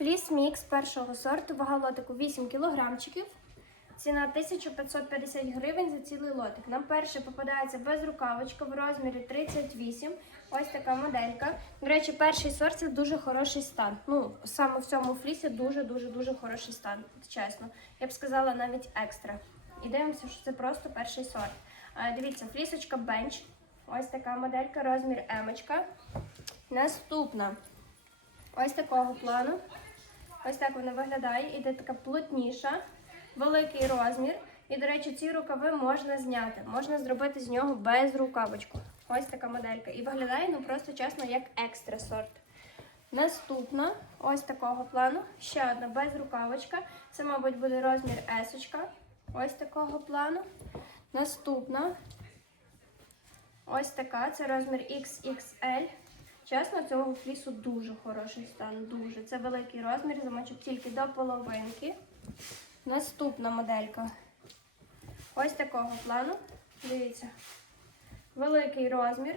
Фліс мікс першого сорту, вага лотику 8 кілограмчиків. Ціна 1550 гривень за цілий лотик. Нам перше попадається безрукавочка в розмірі 38. Ось така моделька. До речі, перший сорт це дуже хороший стан. Ну, саме в цьому флісі дуже-дуже дуже хороший стан, чесно. Я б сказала навіть екстра. І дивимося, що це просто перший сорт. Дивіться, флісочка бенч. Ось така моделька, розмір емочка. Наступна. Ось такого плану. Ось так вона виглядає. Іде така плотніша, великий розмір. І, до речі, ці рукави можна зняти. Можна зробити з нього без рукавочку. Ось така моделька. І виглядає ну просто чесно, як екстра сорт. Наступна, ось такого плану. Ще одна безрукавочка. Це, мабуть, буде розмір S. Ось такого плану. Наступна. Ось така. Це розмір XXL. Чесно, цього флісу дуже хороший стан. Дуже. Це великий розмір, замочок тільки до половинки. Наступна моделька. Ось такого плану. Дивіться. Великий розмір.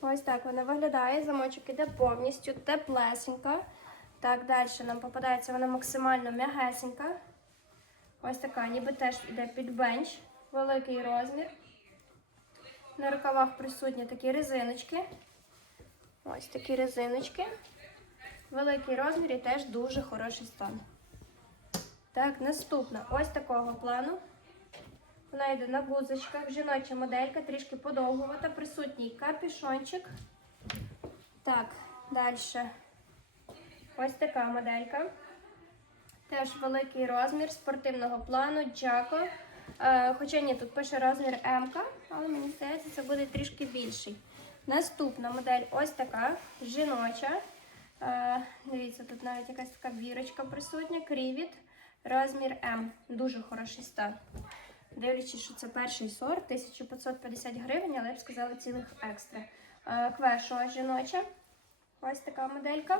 Ось так вона виглядає. Замочок іде повністю теплесенька. Так, далі нам попадається вона максимально м'ягесенька. Ось така, ніби теж йде під бенч. Великий розмір. На рукавах присутні такі резиночки. Ось такі резиночки. Великий розмір і теж дуже хороший стан. Так, наступна ось такого плану. Вона йде на гузочках, жіноча моделька, трішки подовгувата, присутній капюшончик. Так, далі. Ось така моделька. Теж великий розмір спортивного плану, Джако. Е, хоча ні, тут пише розмір М, але мені здається, це буде трішки більший. Наступна модель ось така, жіноча. Е, дивіться, тут навіть якась така вірочка присутня, крівіт, розмір М. Дуже хороший стан. Дивлячись, що це перший сорт, 1550 гривень, але я б сказала цілих екстра. Е, Квешо жіноча. Ось така моделька.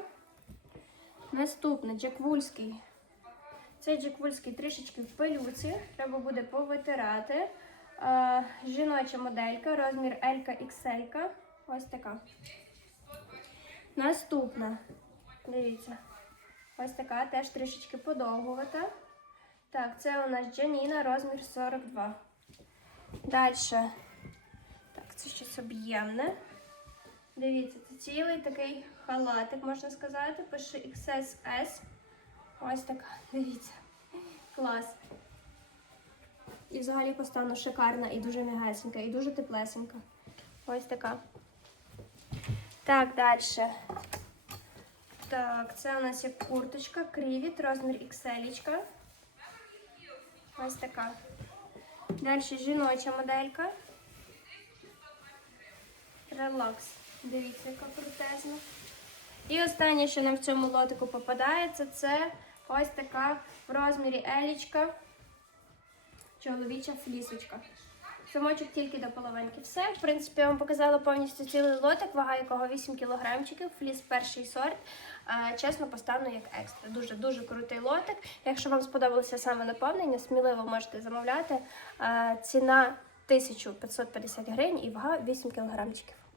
Наступна Джек Вульський. Цей Джек Вульський трішечки в пилюці, треба буде повитирати. Е, жіноча моделька, розмір L XL. Ось така. Наступна. Дивіться. Ось така, теж трішечки подовгувата. Так, це у нас Джаніна, розмір 42. Далі. Так, це щось об'ємне. Дивіться, це цілий такий халатик, можна сказати. Пише XSS. Ось така, дивіться. Клас. І взагалі по стану шикарна і дуже м'ягесенька, і дуже теплесенька. Ось така. Так, далі. Так, це у нас є курточка, крівіт, розмір XL. Ось така. Далі жіноча моделька. Релакс. Дивіться, яка крутезна. І останнє, що нам в цьому лотику попадається, це ось така в розмірі елічка, чоловіча флісочка. Замочок тільки до половинки. Все. В принципі, я вам показала повністю цілий лотик, вага якого 8 кілограмчиків, фліс перший сорт. Е, Чесно, поставлю як екстра. Дуже-дуже крутий лотик. Якщо вам сподобалося саме наповнення, сміливо можете замовляти. Е, Ціна 1550 гривень і вага 8 кілограмчиків.